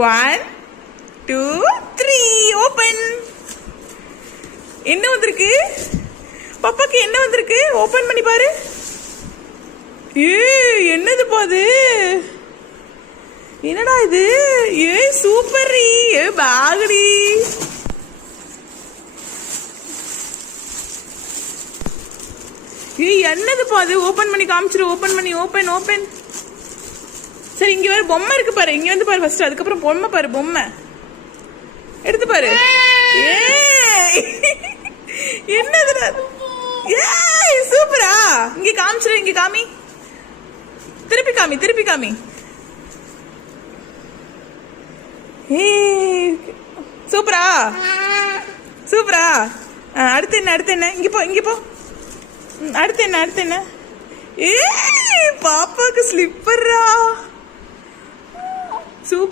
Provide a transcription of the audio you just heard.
1 2 3 open. என்ன வந்திருக்கு பாப்பாக்கு? என்ன வந்திருக்கு? ஓபன் பண்ணி பாரு. என்னது பாது? என்னடா இது? சூப்பர் பேகடி. என்னது பாது? ஓபன் பண்ணி காமிச்சிரு. ஓபன் பண்ணி ஓபன். சரி, இங்க வேற பொம்மை இருக்கு பாரு. இங்க வந்து பாரு ஃபர்ஸ்ட், அதுக்கப்புறம் பொம்மை பாரு. பொம்மை எடுத்து பாரு. என்னதுடா? சூப்பரா. இங்க காமிச்சிரு. இங்க காமி. திருப்பி காமி. சூப்பரா. அடுத்து என்ன? இங்க போ. அடுத்து என்ன? பாப்பாக்கு ஸ்லிப்பரா. சூப்பர்.